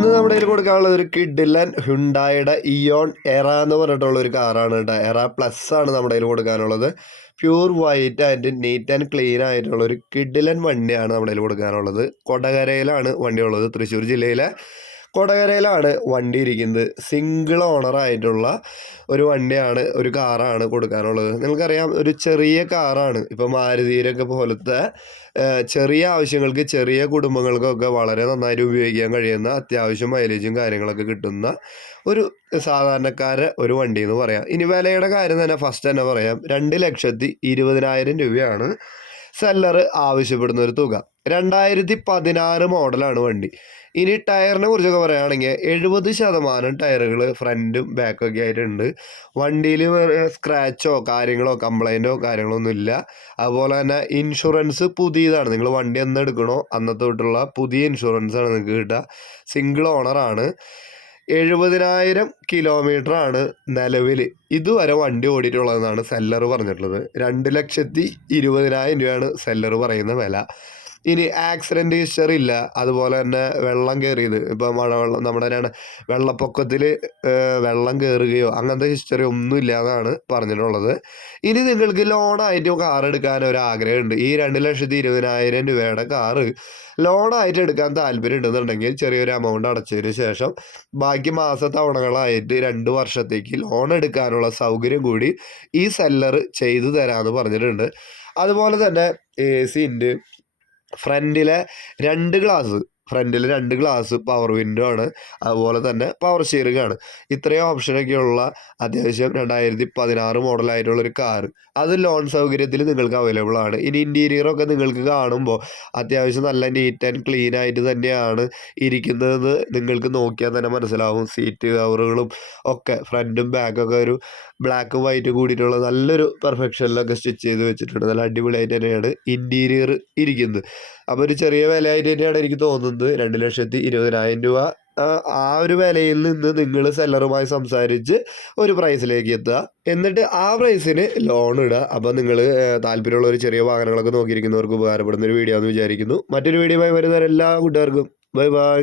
ഇന്ന് നമ്മുടെ കയ്യിൽ കൊടുക്കാനുള്ള ഒരു കിഡിലൻ ഹുണ്ടായുടെ ഇയോൺ എറ എന്ന് പറഞ്ഞിട്ടുള്ള ഒരു കാറാണ് കേട്ടോ. എറ പ്ലസ് ആണ് നമ്മുടെ കയ്യിൽ കൊടുക്കാനുള്ളത്. Pure white and neat and clean ആയിട്ടുള്ള ഒരു കിഡിലൻ വണ്ടിയാണ് നമ്മുടെ കയ്യിൽ കൊടുക്കാനുള്ളത്. കൊടകരയിലാണ് വണ്ടി ഉള്ളത്. തൃശ്ശൂർ ജില്ലയിലെ കൊടകരയിലാണ് വണ്ടി ഇരിക്കുന്നത്. സിംഗിൾ ഓണർ ആയിട്ടുള്ള ഒരു വണ്ടിയാണ്, ഒരു കാറാണ് കൊടുക്കാനുള്ളത്. നിങ്ങൾക്കറിയാം, ഒരു ചെറിയ കാറാണ്. ഇപ്പോൾ മാരുതിയിലൊക്കെ പോലത്തെ ചെറിയ ആവശ്യങ്ങൾക്ക്, ചെറിയ കുടുംബങ്ങൾക്കൊക്കെ വളരെ നന്നായിട്ട് ഉപയോഗിക്കാൻ കഴിയുന്ന, അത്യാവശ്യം മൈലേജും കാര്യങ്ങളൊക്കെ കിട്ടുന്ന ഒരു സാധാരണക്കാരെ ഒരു വണ്ടി എന്ന് പറയാം. ഇനി വിലയുടെ കാര്യം തന്നെ ഫസ്റ്റ് തന്നെ പറയാം. 2,20,000 രൂപയാണ് സെല്ലർ ആവശ്യപ്പെടുന്ന ഒരു തുക. 2016 മോഡലാണ് വണ്ടി. ഇനി ടയറിനെ കുറിച്ചൊക്കെ പറയുകയാണെങ്കിൽ 70% ടയറുകൾ ഫ്രണ്ടും ബാക്കൊക്കെ ആയിട്ടുണ്ട്. വണ്ടിയിൽ സ്ക്രാച്ചോ കാര്യങ്ങളോ കംപ്ലൈൻറ്റോ കാര്യങ്ങളോ ഒന്നുമില്ല. അതുപോലെ തന്നെ ഇൻഷുറൻസ് പുതിയതാണ്. നിങ്ങൾ വണ്ടി എന്ന് എടുക്കണോ അന്നത്തെ തൊട്ടുള്ള പുതിയ ഇൻഷുറൻസാണ് നിങ്ങൾക്ക് കിട്ടുക. സിംഗിൾ ഓണറാണ്. 70,000 കിലോമീറ്ററാണ് നിലവിൽ ഇതുവരെ വണ്ടി ഓടിയിട്ടുള്ളതെന്നാണ് സെല്ലർ പറഞ്ഞിട്ടുള്ളത്. 2,20,000 രൂപയാണ് സെല്ലർ പറയുന്ന വില. ഇനി ആക്സിഡൻറ്റ് ഹിസ്റ്ററി ഇല്ല. അതുപോലെ തന്നെ വെള്ളം കയറിയത്, ഇപ്പോൾ മഴവെള്ളം, നമ്മുടെ വെള്ളപ്പൊക്കത്തിൽ വെള്ളം കയറുകയോ അങ്ങനത്തെ ഹിസ്റ്ററി ഒന്നും ഇല്ലയെന്നാണ് പറഞ്ഞിട്ടുള്ളത്. ഇനി നിങ്ങൾക്ക് ലോണായിട്ട് കാർ എടുക്കാൻ ഒരു ആഗ്രഹമുണ്ട്. ഈ 2,20,000 രൂപയുടെ കാറ് ലോണായിട്ട് എടുക്കാൻ താല്പര്യം ഉണ്ടെന്നുണ്ടെങ്കിൽ ചെറിയൊരു എമൗണ്ട് അടച്ചതിന് ശേഷം ബാക്കി മാസത്തവണകളായിട്ട് 2 വർഷത്തേക്ക് ലോൺ എടുക്കാനുള്ള സൗകര്യം കൂടി ഈ സെല്ലർ ചെയ്തു തരാമെന്ന് പറഞ്ഞിട്ടുണ്ട്. അതുപോലെ തന്നെ AC ഉണ്ട്. ഫ്രണ്ടിലെ രണ്ട് ഗ്ലാസ് പവർ വിൻഡോ ആണ്. അതുപോലെ തന്നെ പവർ സ്റ്റിയറിംഗ് ആണ്. ഇത്രയും ഓപ്ഷനൊക്കെയുള്ള അത്യാവശ്യം 2016 മോഡലായിട്ടുള്ളൊരു കാർ, അത് ലോൺ സൗകര്യത്തിൽ നിങ്ങൾക്ക് അവൈലബിൾ ആണ്. ഇനി ഇൻറ്റീരിയറൊക്കെ നിങ്ങൾക്ക് കാണുമ്പോൾ അത്യാവശ്യം നല്ല നീറ്റ് ആൻഡ് ക്ലീൻ ആയിട്ട് തന്നെയാണ് ഇരിക്കുന്നതെന്ന് നിങ്ങൾക്ക് നോക്കിയാൽ തന്നെ മനസ്സിലാവും. സീറ്റ് കവറുകളും ഒക്കെ ഫ്രണ്ടും ബാക്കൊക്കെ ഒരു ബ്ലാക്കും വൈറ്റ് കൂടിയിട്ടുള്ള നല്ലൊരു പെർഫെക്ഷനിലൊക്കെ സ്റ്റിച്ച് ചെയ്ത് വെച്ചിട്ടുണ്ട്. നല്ല അടിപൊളിയായിട്ട് തന്നെയാണ് ഇൻറ്റീരിയർ ഇരിക്കുന്നത്. അപ്പോൾ ഒരു ചെറിയ വിലയായിട്ട് തന്നെയാണ് എനിക്ക് തോന്നുന്നത്. 2,20,000 രൂപ. ആ ഒരു വിലയിൽ നിന്ന് നിങ്ങൾ സെല്ലറുമായി സംസാരിച്ച് ഒരു പ്രൈസിലേക്ക് എത്തുക, എന്നിട്ട് ആ പ്രൈസിന് ലോൺ ഇടുക. അപ്പോൾ നിങ്ങൾ താല്പര്യമുള്ള ഒരു ചെറിയ വാഹനങ്ങളൊക്കെ നോക്കിയിരിക്കുന്നവർക്ക് ഉപകാരപ്പെടുന്ന ഒരു വീഡിയോ എന്ന് വിചാരിക്കുന്നു. മറ്റൊരു വീഡിയോയുമായി വരുന്നവരെല്ലാ കൂട്ടുകാർക്കും ബൈ ബൈ.